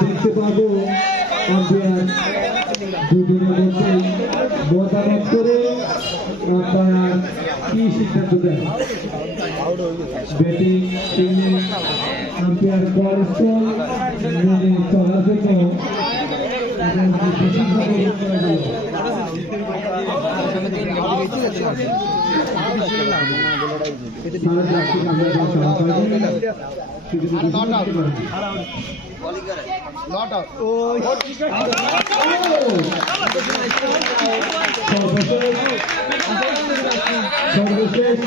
দেখতে পাবো দুজনের মধ্যে মতামত করে আপনারা কি সিদ্ধান্ত দেন। ব্যাটিং টিমে আম্পায়ার বল স্থল মেনে চলার জন্য সর্বশেষ